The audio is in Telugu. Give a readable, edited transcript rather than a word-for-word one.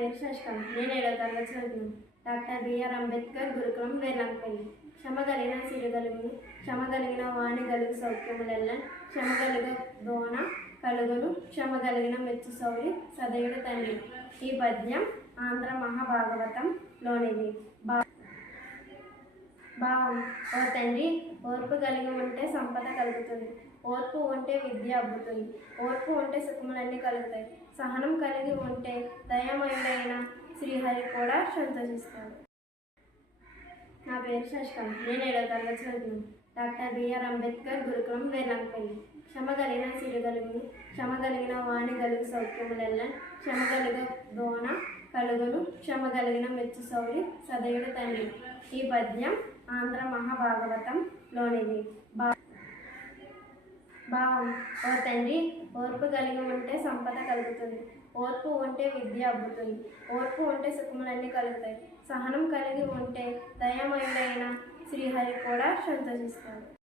పేరు శశికాంత్. నేను 7వ తరగతి చదువుతున్నాను. డాక్టర్ బిఆర్ అంబేద్కర్ గురుకులం వేలంపల్లి. క్షమగలిగిన సిరుగలుగును క్షమగలిగిన వాణి గలుగు సౌఖ్యములెల్ల క్షమగలుగ దోణ కలుగును క్షమగలిగిన మెచ్చు సౌరి సదయుడు తండ్రి. ఈ పద్యం ఆంధ్ర మహాభాగవతంలోనిది. భావం: ఓ తండ్రి, ఓర్పు కలిగి ఉంటే సంపద కలుగుతుంది. ఓర్పు ఉంటే విద్య అబ్బుతుంది. ఓర్పు ఉంటే సుఖములన్నీ కలుగుతాయి. సహనం కలిగి ఉంటే దయామయుడైన శ్రీహరి కూడా సంతోషిస్తాడు. నా పేరు శశికాంత్. నేను 7వ తరగతి చదువుతున్నాను. డాక్టర్ బిఆర్ అంబేద్కర్ గురుకులం వేలంపల్లి. క్షమగలిగిన సిరుగలుగును క్షమగలిగిన వాణి గలుగు సౌఖ్యములెల్ల క్షమగలుగ దోణ కలుగును క్షమగలిగిన మెచ్చు సౌరి సదయుడు తండ్రి. ఈ పద్యం ఆంధ్ర మహాభాగవతంలోనిది. భావం: ఓ తండ్రి, ఓర్పు కలిగి ఉంటే సంపద కలుగుతుంది. ఓర్పు ఉంటే విద్య అబ్బుతుంది. ఓర్పు ఉంటే సుఖములన్నీ కలుగుతాయి. సహనం కలిగి ఉంటే దయామయుడైన శ్రీహరి కూడా సంతోషిస్తాడు.